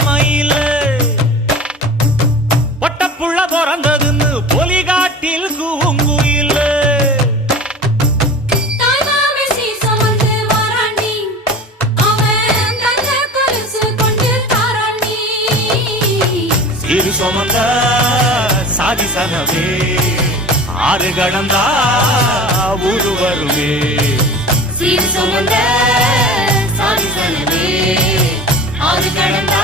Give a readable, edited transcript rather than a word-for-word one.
மயில பட்டப்புள்ள பிறந்ததுன்னு பொலிகாட்டில் கூங்குயில சீரு சுமந்த சாதி சனமே ஆறு கடந்தா ஊரு வருமே சீர் சுமந்த சாதி சனமே ஆறு கடந்தா